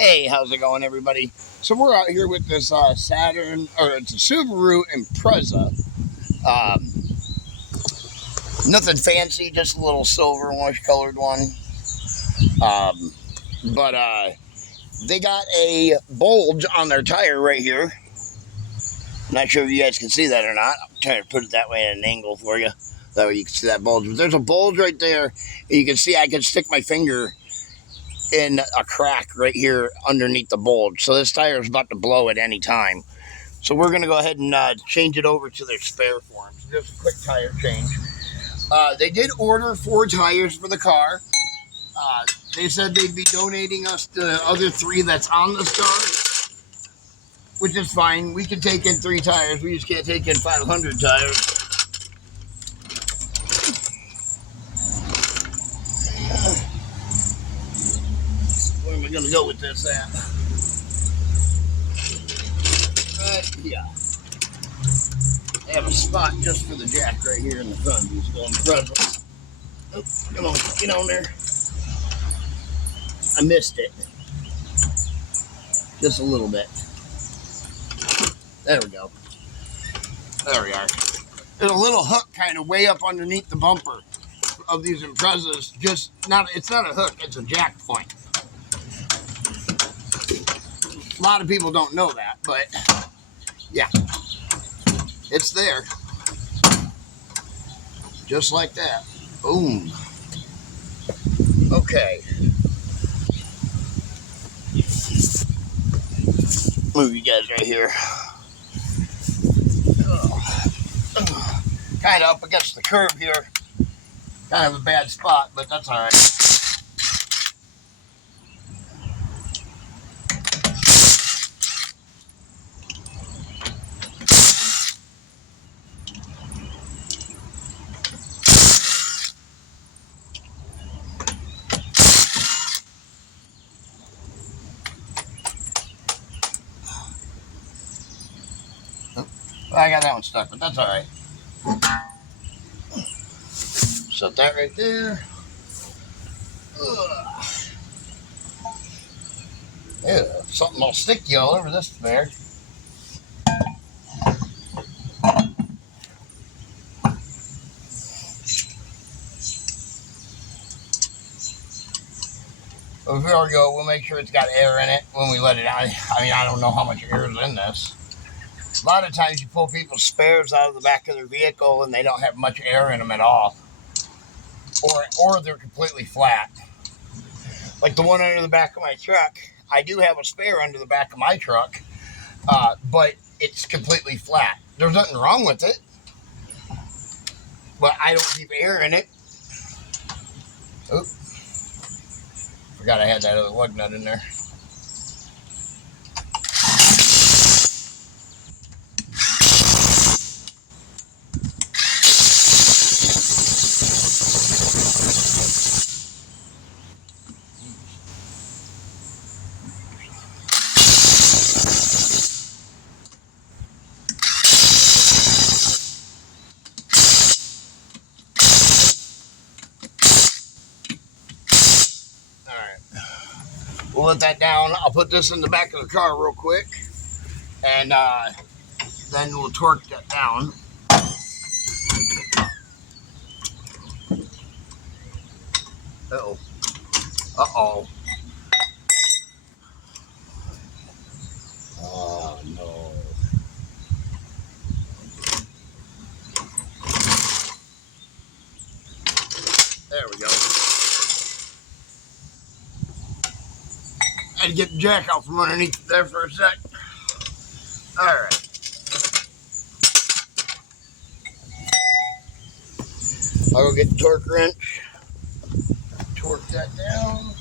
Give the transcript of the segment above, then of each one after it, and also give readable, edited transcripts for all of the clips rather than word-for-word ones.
Hey, how's it going, everybody? So we're out here with this Saturn, or it's a Subaru Impreza. Um, Nothing fancy, just a little silver wash colored one. Um, but they got a bulge on their tire right here. Not sure if you guys can see that or not. I'm trying to put it that way at an angle for you. That way you can see that bulge. But there's a bulge right there. And you can see I can stick my finger in a crack right here underneath the bulge. So this tire is about to blow at any time. So we're going to go ahead and change it over to their spare form. So just a quick tire change. They did order 4 tires for the car. Uh, they said they'd be donating us the other 3 that's on the car, which is fine. We can take in 3 tires. We just can't take in 500 tires. Where am I going to go with this at? Yeah. They have a spot just for the jack right here in the front. He's going present. Oh, come on, get on there. I missed it. Just a little bit. There we go. There we are. There's a little hook kind of way up underneath the bumper of these Imprezas. It's not a hook, it's a jack point. A lot of people don't know that, but yeah, it's there. Just like that. Boom. Okay. Move you guys right here. Kind of up against the curb here. Kind of a bad spot, but that's all right. I got that one stuck, but that's all right. Set that right there. Ew, something all sticky all over this bear. Well, here we go. We'll make sure it's got air in it when we let it out. I mean, I don't know how much air is in this. A lot of times you pull people's spares out of the back of their vehicle and they don't have much air in them at all. Or they're completely flat. Like the one under the back of my truck. I do have a spare under the back of my truck, but it's completely flat. There's nothing wrong with it, but I don't keep air in it. Oop. Forgot I had that other lug nut in there. We'll let that down. I'll put this in the back of the car real quick, and then we'll torque that down. Uh-oh. Uh-oh. Oh, no. There we go. I had to get the jack out from underneath there for a sec. All right. I'll go get the torque wrench. Torque that down.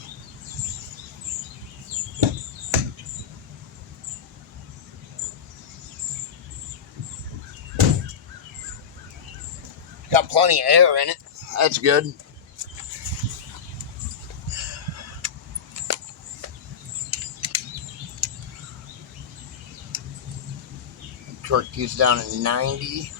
Got plenty of air in it. That's good. Torque these down at 90.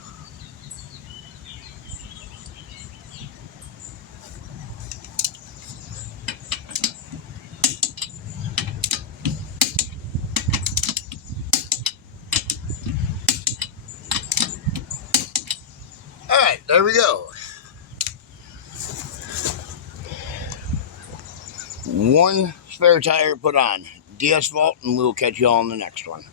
right, there we go. One spare tire put on. DS Vault, and we'll catch you all in the next one.